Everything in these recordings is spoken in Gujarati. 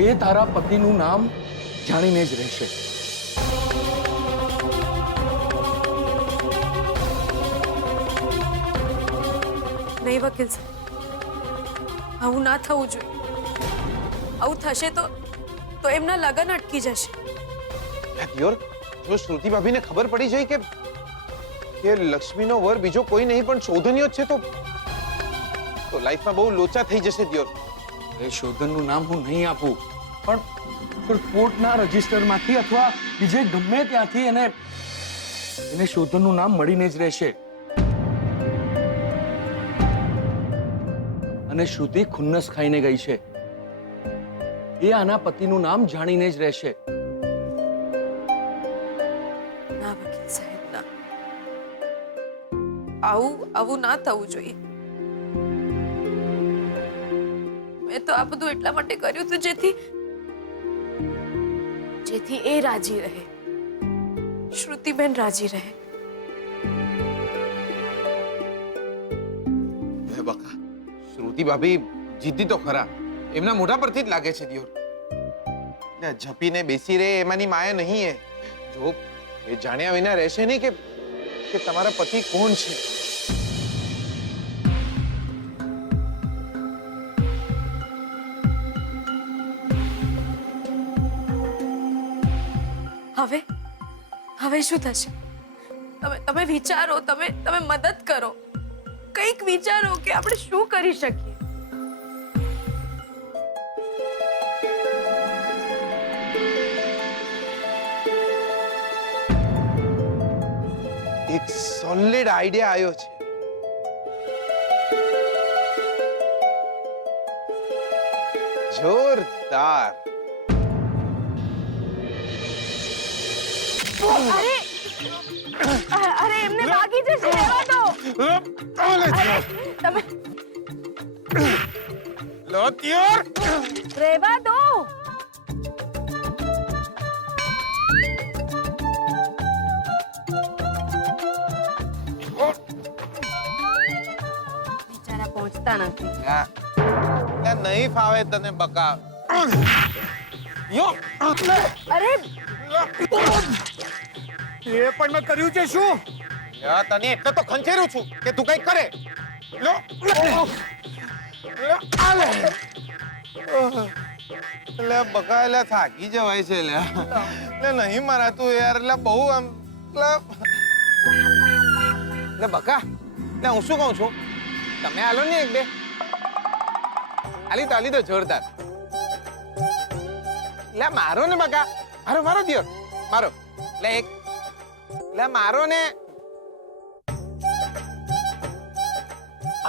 એ તારા પતિનું નામ જાણીને જ રહેશે. નહીં વકીલ સાહેબ, આવું ના થવું જોઈએ. આવું થશે તો એમના લગ્ન અટકી જશે. દિયોર, જો શ્રુતિ ભાભીને ખબર પડી જાય કે લક્ષ્મીનો વર બીજો કોઈ નહીં પણ શોધનીયો જ છે તો લાઈફમાં બહુ લોચા થઈ જશે દિયોર. એ શોધનનું નામ હું નહીં આપું, પણ કોર્ટના રજિસ્ટરમાંથી અથવા બીજે ગમે ત્યાંથી એને શોધનનું નામ મળીને જ રહેશે. અને શ્રુતિ ખુન્નસ ખાઈને ગઈ છે. એ આના પતિનું નામ જાણીને જ રહેશે. ના વકીલ સાહેબ, ના. આવું ના થવું જોઈએ. મેં તો આ બધું એટલા માટે કર્યું હતું જેથી એ રાજી રહે, શ્રુતિબેન રાજી રહે. બકા, શ્રુતિ ભાભી જીદ્દી તો ખરા, એમના મોઢા પરથી જ લાગે છે દિયોર. ઝપીને બેસી રહે એમાંની માયા નહીં એ. જો એ જાણ્યા વિના રહેશે નહીં કે તમારા પતિ કોણ છે. હવે શું થશે? તમે વિચારો, તમે મદદ કરો, કંઈક વિચારો કે આપણે શું કરી શકીએ. એક સોલિડ આઈડિયા આવ્યો છે. જોરદાર. અરે એમને વાગી જશે, રહેવા દો. તમે લો દિયોર, રહેવા દો. બિચારા પહોંચતા નથી. નહીં ફાવે તને બકા. અરે એ પણ મેં કર્યું છે શું? તને એટલે તો ખંચેરું છું કે તું કઈ કરે. લો લે બકા, એટલે થાકી જવાય છે લે. નહીં મારાતું યાર, એટલે બહુ આમ લે બકા. લે હું શું કહું છું, તમે આલો ને એક બે. આલી તો જોરદાર. લે મારો ને બકા, મારો દિયોર, મારો. લે એક લે મારો ને.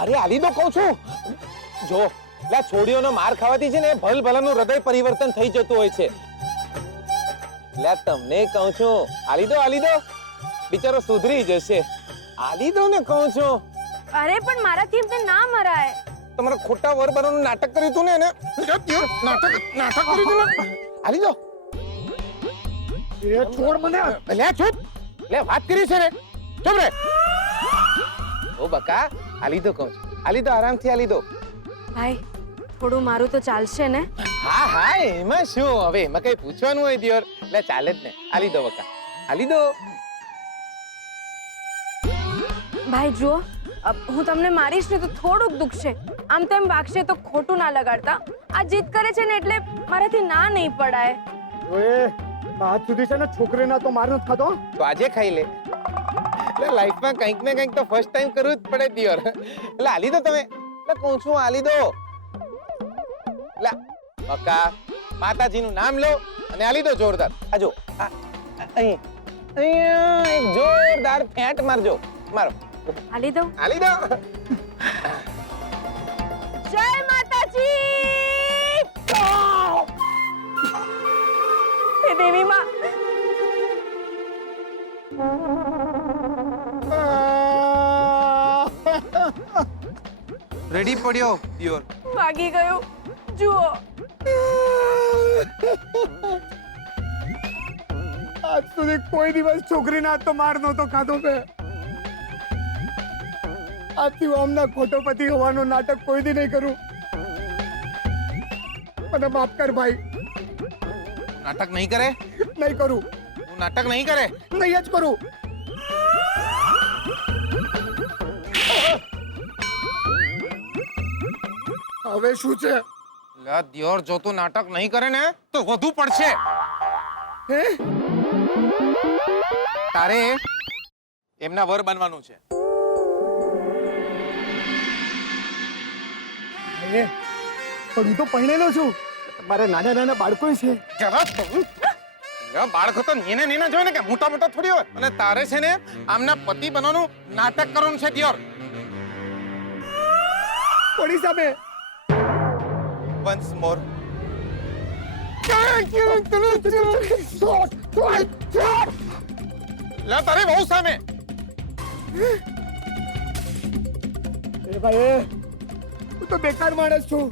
અરે આલી તો કહું છું. જો લે છોડીઓનો માર ખાવાથી છે ને ભલભલાનું હૃદય પરિવર્તન થઈ જતું હોય છે. લે તમને કહું છું, આલી દો બિચારો સુધરી જશે. આલી દો ને કહું છું. અરે પણ મારાથી એમને ના મરાય. તમારે ખોટા વર બનવાનું નાટક કર્યું તું ને એને. નાટક કર્યું તું ને. આલી દો. એ છોડ મને. લે ચૂપ. લે વાત કરી છે ને, ચૂપ રે. ઓ બકા, આલી દો કહું છું. આલી દો, આરામથી આલી દો. ભાઈ થોડું મારું તો ચાલશે ને? હા એમાં શું, હવે એમાં કઈ પૂછવાનું હોય દિયોર. લે ચાલે જ ને. આલી દો બકા, આલી દો. ભાઈ જુઓ, હું તમને મારીશ ને તો થોડુંક દુખશે, આમ તેમ વાગશે તો ખોટું ના લગાડતા. આ જીદ કરે છે ને એટલે મારાથી ના નહીં પડાય. ઓએ આજ સુધી છે ને છોકરીના તો માર નથી ખાતો. તો આજે ખાઈ લે. એટલે લાઈફમાં કંઈક ને કંઈક તો ફર્સ્ટ ટાઈમ કરવું જ પડે દિયોર. એટલે આલી દો તમે. એટલે કહું છું આલી દો. એટલે બકા, માતાજીનું નામ લો અને આલી દો જોરદાર. આ જો અહીંયા એક જોરદાર ફેંટ મારજો. મારો. આલી દો. આલી દો. જય માતાજી. હે દેવી માં. રેડી પડ્યો દિયોર. ભાગી ગયો. જુઓ આજ સુધી કોઈ દિવસ છોકરીના હાથ તો માર નહોતો ખાધો બે. આજથી હું આમના ખોટો પતિ હોવાનું નાટક કોઈ દી નહીં કરું. મને માફ કર ભાઈ. નાટક નહીં કરે? નહીં કરું, તું નાટક નહીં કરે? નહીં જ કરું. હવે શું છે? લા દિયોર, જો તું નાટક નહીં કરે ને તો વધુ પડશે. હે? તારે એમના વર બનવાનું છે. એ, પણ હું તો પરણેલો છું. મારા નાના નાના બાળકો છે. જરા તું. લા બાળકો તો નેના નેના જોઈ ને કે મોટા મોટા થોડી હોય. અને તારે છે ને આમના પતિ બનવાનું નાટક કરવાનું છે દિયોર. કોની સામે? વન્સ મોર. લા તારે બહુ સામે. એ ભાઈ, હું તો બેકાર માણસ છું.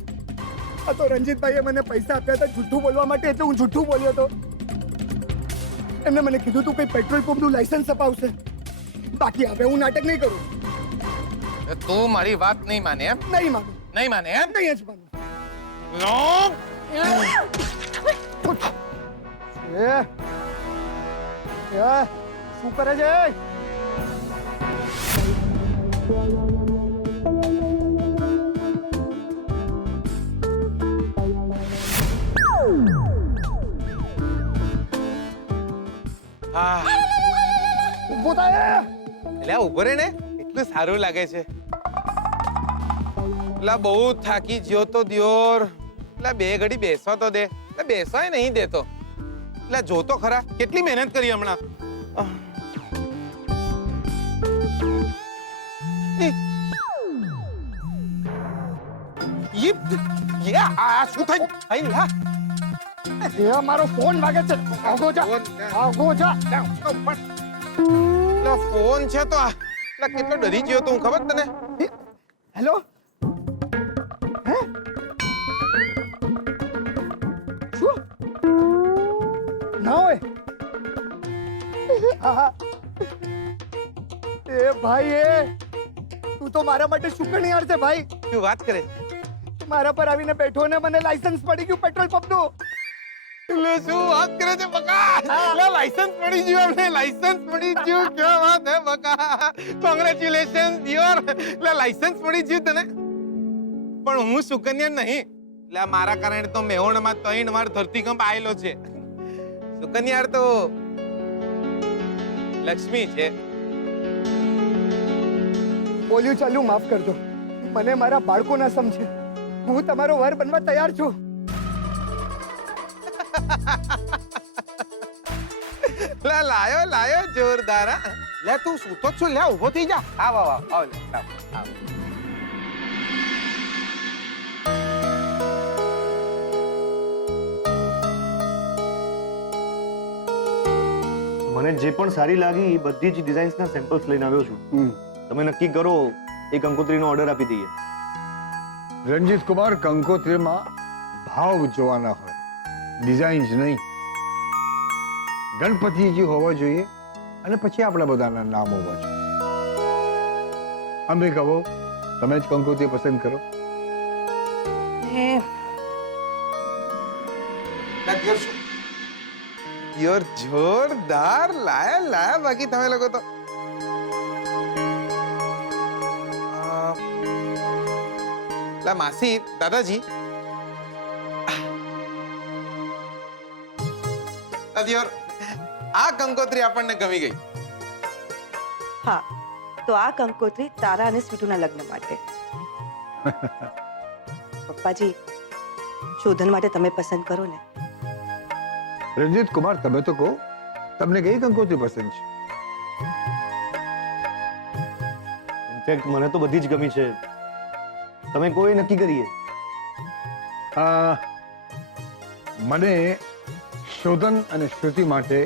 આ તો રંજીતભાઈએ મને પૈસા આપ્યા હતા જૂઠું બોલવા માટે, એટલે હું જૂઠું બોલ્યો હતો. એમને મને કીધું તું કઈ પેટ્રોલ પંપનું લાયસન્સ અપાવશે. બાકી હવે હું નાટક નહીં કરું. તું મારી વાત નહીં માને એમ? નહીં માનું, નહીં માને એમ? નહીં જ માનું. લો શું કરે છે? હા ઊભો થાય. એટલે ઉભો રે ને, એટલું સારું લાગે છે. એટલે બહુ થાકી જ્યો તો દિયોર. એટલે બે ઘડી બેસવા તો દે. એટલે બેસવાય નહીં દેતો. એટલે જોતો ખરા કેટલી મહેનત કરી હમણાં. આ શું થઈ લા? એ મારો ફોન વાગે છે. આગો જા, આગો જા. એટલે ફોન છે તો એટલે કેટલો ડરી ગયો તો હું ખબર તને? હેલો. હે? શું? ના હોય. હા. એ ભાઈ, એ તું તો મારા માટે શુકનિયાર છે ભાઈ. શું વાત કરે? મારા પર આવીને બેઠો ને મને લાયસન્સ પડી ગયું પેટ્રોલ પંપનું. એટલે શું વાત કરે છે બકા? લે લાયસન્સ મળી ગયું અમને, લાયસન્સ મળી ગયું. ક્યાં વાત હે બકા? કોંગ્રેચ્યુલેશન દિયોર. લે લાયસન્સ મળી ગયું તને. પણ હું સુકન્યા નહીં. એટલે મારા કારણે તો મેહોણમાં 3 વાર ધરતીકંપ આયેલો છે. સુકન્યા તો લક્ષ્મી છે. બોલ્યું ચાલ્યું માફ કરજો. મને મારા બાળકો ના સમજે. હું તમારો વર બનવા તૈયાર છું. લે લાયો લાયો જોરદાર. હા? લે તું સૂતો જ છો. લે ઊભો થઈ જા. આવ આવ આવ આવ લે આવ આવ. મને જે પણ સારી લાગી એ બધી જ ડિઝાઇન્સના સેમ્પલ્સ લઈને આવ્યો છું. તમે નક્કી કરો, એક કંકોત્રીનો ઓર્ડર આપી દઈએ. રણજીત કુમાર, કંકોત્રીમાં ભાવ જોવાના હોય, ડિઝાઇન્સ નહીં. ગણપતિજી હોવા જોઈએ અને પછી આપણા બધાના નામ હોવા જોઈએ. અમે કહો, તમે જ કંકોત્રી પસંદ કરો. યાર જોરદાર. લાયા લાયા બાકી તમે લોકો તો. લા માસી, દાદાજી. દિયોર, આ કંકોત્રી આપણને ગમી ગઈ. હા, તો આ કંકોત્રી તારા અને સ્વીટુના લગ્ન માટે. પપ્પાજી, શોધન માટે તમે પસંદ કરો ને. રણજીત કુમાર, તમે તો કહો, તમને કઈ કંકોત્રી પસંદ છે? ઇનફેક્ટ મને તો બધી જ ગમી છે. તમે કોઈ નક્કી કરીએ. મને શોધન અને શ્રુતિ માટે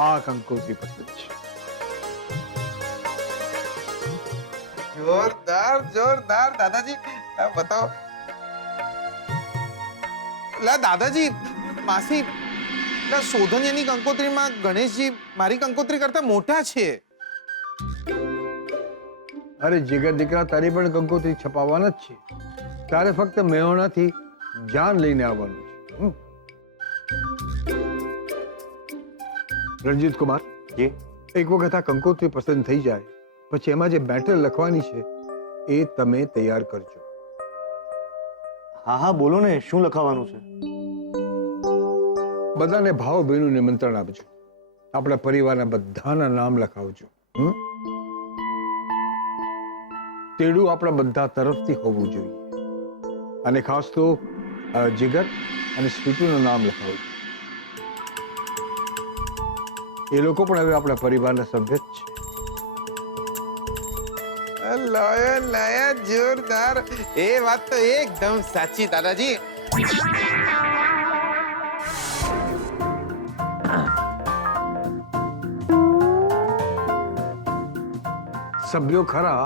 આ કંકોત્રી પસંદ છે. જોરદાર જોરદાર. દાદાજી બતાવો. લા દાદાજી, માસી, લા શોધનિયાની કંકોત્રીમાં ગણેશજી મારી કંકોત્રી કરતા મોટા છે. અરે જીગર દીકરા, તારી પણ કંકોત્રી છપાવવાના જ છે. તારે ફક્ત મેહોણાથી જાન લઈને આવવાનું છે. રણજીત કુમાર, જી એક વખત આ કંકોત્રી પસંદ થઈ જાય પછી એમાં જે મેટર લખવાની છે એ તમે તૈયાર કરજો. હા હા બોલો ને, શું લખાવાનું છે? બધાને ભાવભીનું નિમંત્રણ આપજો. આપણા પરિવારના બધાના નામ લખાવજો. તેડું આપણા બધા તરફથી હોવું જોઈએ. અને ખાસ તો જીગર અને સ્વીટુનું નામ લખાવજો. એ લોકો પણ હવે આપણા પરિવારના સભ્ય જ છે. લાયા જોરદાર. એ વાત તો એકદમ સાચી દાદાજી. સભ્યો ખરા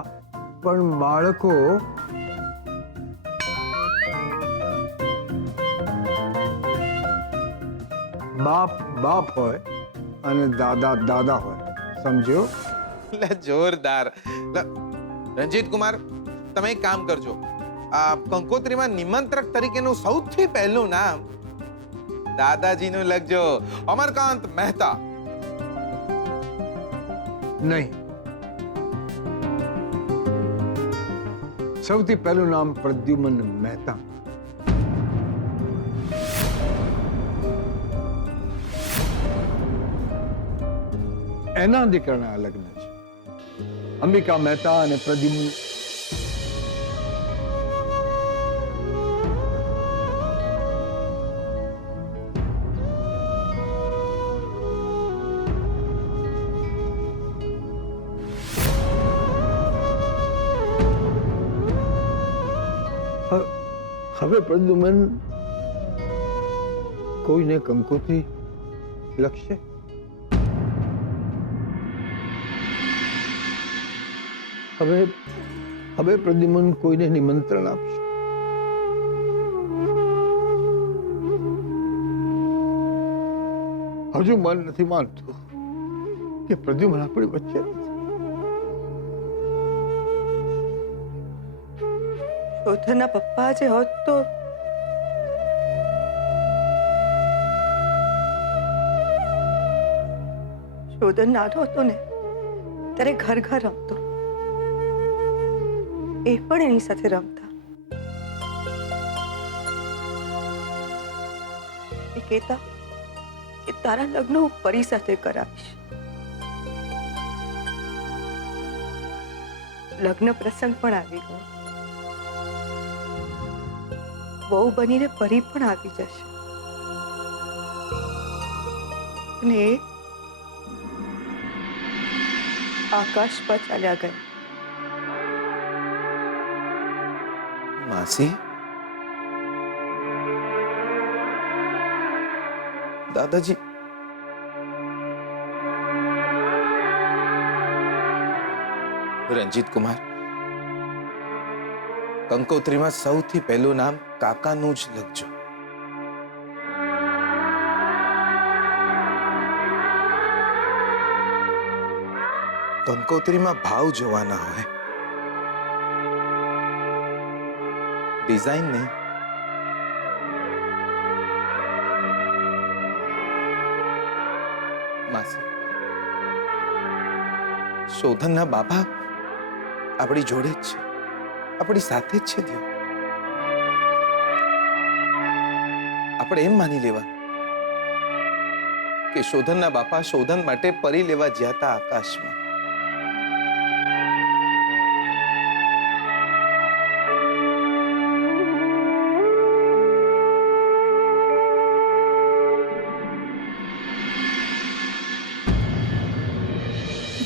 પણ બાળકો બાપ બાપ હોય અને દાદા દાદા હોય. સમજો? જોરદાર. રણજીત કુમાર, તમે એક કામ કરજો. આ કંકોત્રીમાં નિમંત્રક તરીકેનું સૌથી પહેલું નામ દાદાજીનું લખજો. અમરકાંત મહેતા. નહીં, સૌથી પહેલું નામ પ્રદ્યુમન મહેતા. એના દીકરાના લગ્ન છે. અંબિકા મહેતા અને પ્રદ્યુમન. હવે પ્રદ્યુમન કોઈને કંકોત્રી લખશે? હવે પ્રદ્યુમન કોઈને નિમંત્રણ આપશે? હજુ મન નથી માનતું કે પ્રદ્યુમન આપણી વચ્ચે નથી. શોધનના પપ્પા જે હોત તો શોધન નાનો હતો ને ત્યારે ઘર ઘર રમતો. એ પણ એની સાથે રમતા. એ કહેતા કે તારા લગ્ન હું પરી સાથે કરાવીશ. લગ્ન પ્રસંગ પણ આવી ગયો. બહુ બનીને પરી પણ આવી જશે. અને એ આકાશ પર ચાલ્યા ગયા. માસી, દાદાજી, રણજીત કુમાર, કંકોત્રીમાં સૌથી પહેલું નામ કાકાનું જ લખજો. કંકોત્રીમાં ભાવ જોવાના હોય, ડિઝાઇન નહીં. માસી, શોધનના બાબા આપણી જોડે જ છે, આપણી સાથે જ છે. દ્યો આપણે એમ માની લેવાનું કે શોધનના બાપા શોધન માટે પરી લેવા જ્યાં હતા આકાશમાં.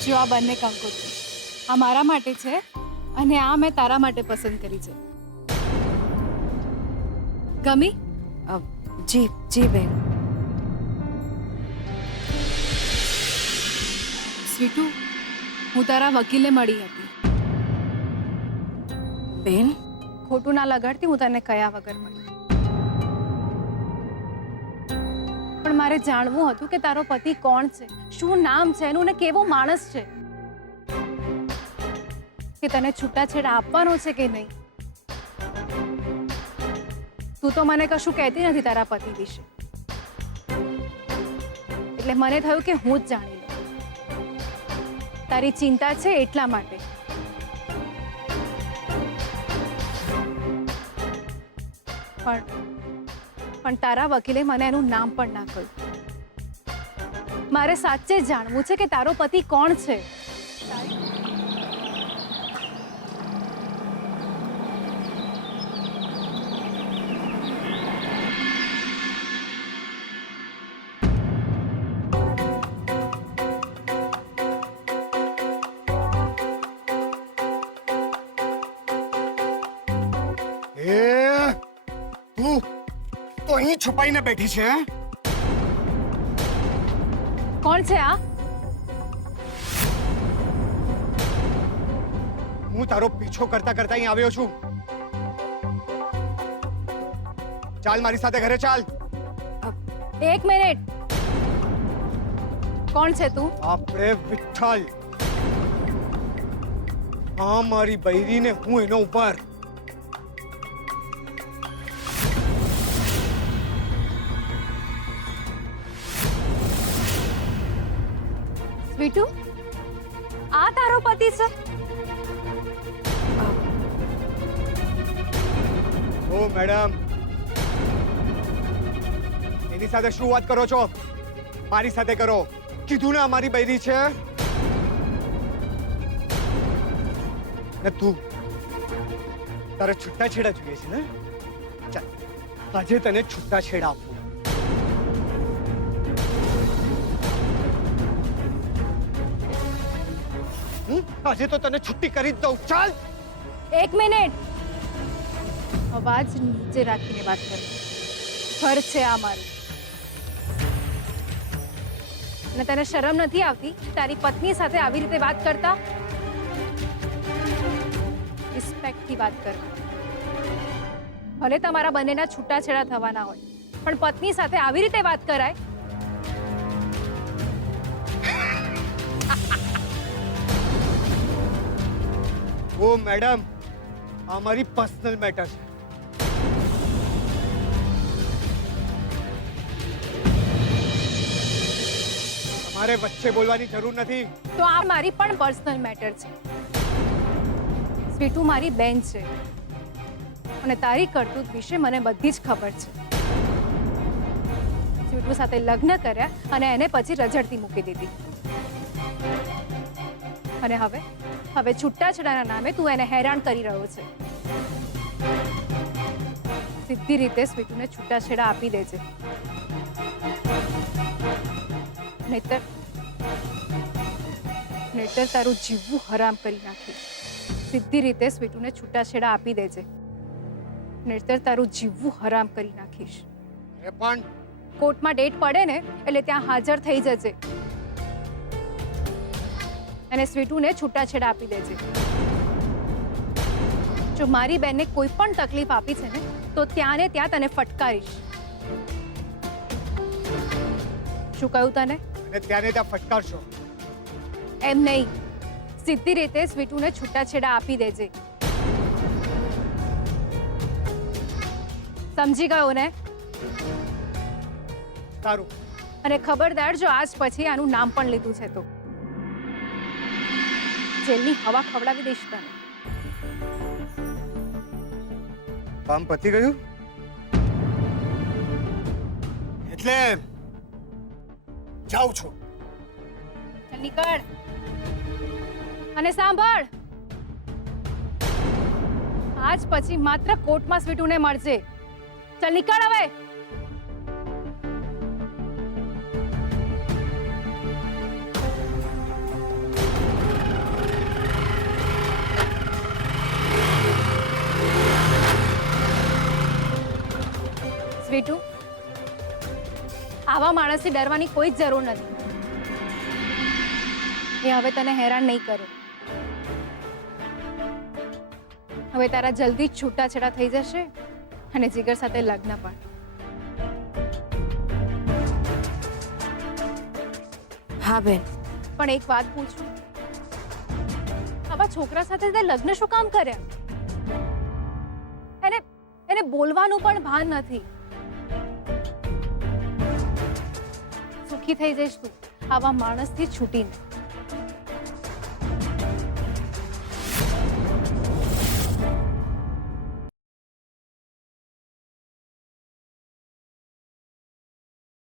જો આ બંને કંકોત્રી આ મારા માટે છે અને આ મેં તારા માટે પસંદ કરી છે. ગમી? જી જી બેન. સ્વીટુ, હું તારા વકીલે મળી હતી. બેન, ખોટું ના લગાડતી, હું તને કયા વગર મળી. પણ મારે જાણવું હતું કે તારો પતિ કોણ છે, શું નામ છે એનું ને કેવો માણસ છે, કે તને છૂટાછેડા આપવાનો છે કે નહીં. તું તો મને કશું કહેતી નથી તારા પતિ વિશે. એટલે મને થયું કે હું જ જાણી લઉં. તારી ચિંતા છે એટલા માટે. પણ તારા વકીલે મને એનું નામ પણ ના કહ્યું. મારે સાચે જ જાણવું છે કે તારો પતિ કોણ છે. તું તો અહીં છુપાઈને બેઠી છે? કોણ છે આ? હું તારો પીછો કરતા કરતા અહીં આવ્યો છું. ચાલ મારી સાથે ઘરે ચાલ. એક મિનિટ. કોણ છે તું? આપણે વિઠ્ઠલ. હા, મારી બૈરીને હું એનો ઉપર. સ્વીટુ, આ તારો પતિ છે? ઓ મેડમ, એની સાથે શું વાત કરો છો? મારી સાથે કરો. કીધું ને અમારી બૈરી છે. ને તું તારે છૂટા છેડા જોઈએ છે ને? ચાલ, આજે તને છૂટા છેડા આપું. આજે તો તને છુટ્ટી કરી જ દઉં. ચાલ. એક મિનિટ. અવાજ નીચે રાખીને વાત કર. ઘર છે આ મારું. અને તને શરમ નથી આવતી તારી પત્ની સાથે આવી રીતે વાત કરતા? રિસ્પેક્ટથી વાત કર. ભલે તમારા બંનેના છૂટાછેડા થવાના હોય, પણ પત્ની સાથે આવી રીતે વાત કરાય? ઓ મેડમ, આ મારી પર્સનલ મેટર છે. તમારે વચ્ચે બોલવાની જરૂર નથી. તો આ મારી પણ પર્સનલ મેટર છે. સ્વીટુ મારી બેન છે અને તારી કરતૂત વિશે મને બધી જ ખબર છે. સ્વીટુ સાથે લગ્ન કર્યા અને એને પછી રઝળતી મૂકી દીધી. અને હવે છૂટાછેડાના નામે તું એને હેરાન કરી રહ્યો છે. સીધી રીતે સ્વીટુને છૂટાછેડા આપી દેજે. નહીતર તારું જીવવું હરામ કરી નાખીશ. સીધી રીતે સ્વીટુને છૂટાછેડા આપી દેજે. નહીતર તારું જીવવું હરામ કરી નાખીશ. એ પણ કોર્ટમાં ડેટ પડે ને એટલે ત્યાં હાજર થઈ જજે અને સ્વીટુને છૂટાછેડા આપી દેજે. જો મારી બેનને કોઈ પણ તકલીફ આપી છે ને તો ત્યાં ને ત્યાં તને ફટકારીશ. શું કહ્યું તને? અને ત્યાંને ત્યાં ફટકારશો. એમ નહીં, સીધી રીતે સ્વીટુને છૂટાછેડા આપી દેજે. સમજી ગયો ને? સારું. અને ખબરદાર જો આજ પછી આનું નામ પણ લીધું છે તો જેલની હવા ખવડાવી દઈશ તને. કામ પતી ગયું? એટલે જાઉં છું. ચાલ નીકળ. અને સાંભળ, આજ પછી માત્ર કોર્ટમાં સ્વીટુને મળજે. ચાલ નીકળ હવે. સ્વીટુ, આવા માણસથી ડરવાની કોઈ જ જરૂર નથી. એ હવે તને હેરાન નહીં કરે. હવે તારા જલ્દી જ છૂટાછેડા થઈ જશે અને જીગર સાથે લગ્ન પણ. હા બેન. પણ એક વાત પૂછું, આવા છોકરા સાથે તે લગ્ન શું કામ કર્યા? એને બોલવાનું પણ ભાન નથી. સુખી થઈ જઈશ તું આવા માણસથી છૂટીને.